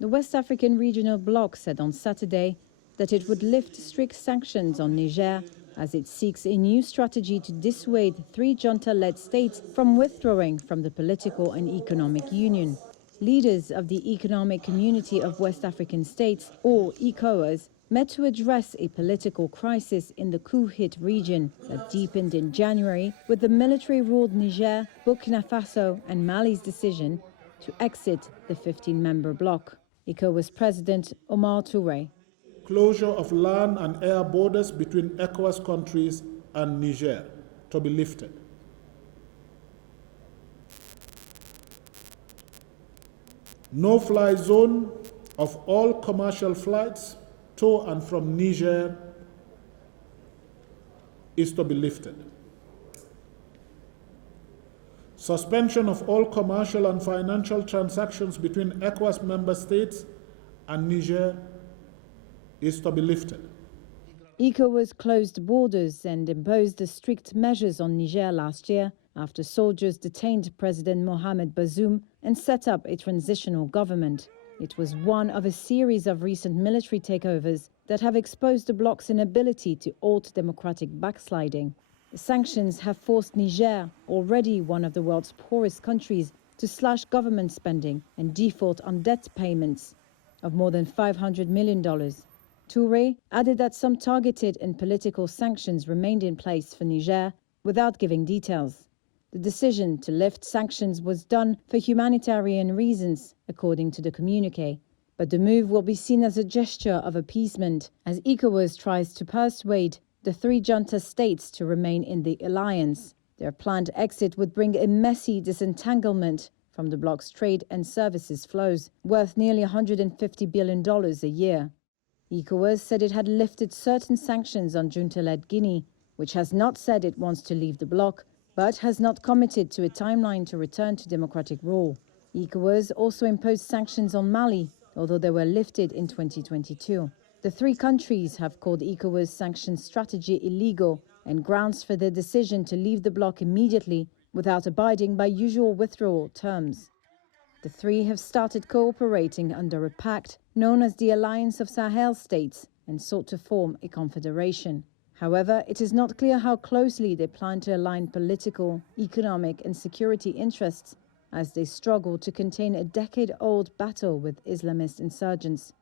The West African Regional Bloc said on Saturday that it would lift strict sanctions on Niger as it seeks a new strategy to dissuade 3 junta-led states from withdrawing from the political and economic union. Leaders of the Economic Community of West African States, or ECOWAS, met to address a political crisis in the coup-hit region that deepened in January with the military-ruled Niger, Burkina Faso and Mali's decision to exit the 15-member bloc. ECOWAS President Omar Touray. Closure of land and air borders between ECOWAS countries and Niger to be lifted. No-fly zone of all commercial flights to and from Niger is to be lifted. Suspension of all commercial and financial transactions between ECOWAS member states and Niger is to be lifted. ECOWAS closed borders and imposed strict measures on Niger last year after soldiers detained President Mohamed Bazoum and set up a transitional government. It was one of a series of recent military takeovers that have exposed the bloc's inability to halt democratic backsliding. The sanctions have forced Niger, already one of the world's poorest countries, to slash government spending and default on debt payments of more than $500 million. Touray added that some targeted and political sanctions remained in place for Niger without giving details. The decision to lift sanctions was done for humanitarian reasons, according to the communiqué. But the move will be seen as a gesture of appeasement as ECOWAS tries to persuade the 3 junta states to remain in the alliance. Their planned exit would bring a messy disentanglement from the bloc's trade and services flows, worth nearly $150 billion a year. ECOWAS said it had lifted certain sanctions on junta-led Guinea, which has not said it wants to leave the bloc, but has not committed to a timeline to return to democratic rule. ECOWAS also imposed sanctions on Mali, although they were lifted in 2022. The 3 countries have called ECOWAS' sanctions strategy illegal and grounds for their decision to leave the bloc immediately without abiding by usual withdrawal terms. The 3 have started cooperating under a pact known as the Alliance of Sahel States and sought to form a confederation. However, it is not clear how closely they plan to align political, economic and security interests as they struggle to contain a decade-old battle with Islamist insurgents.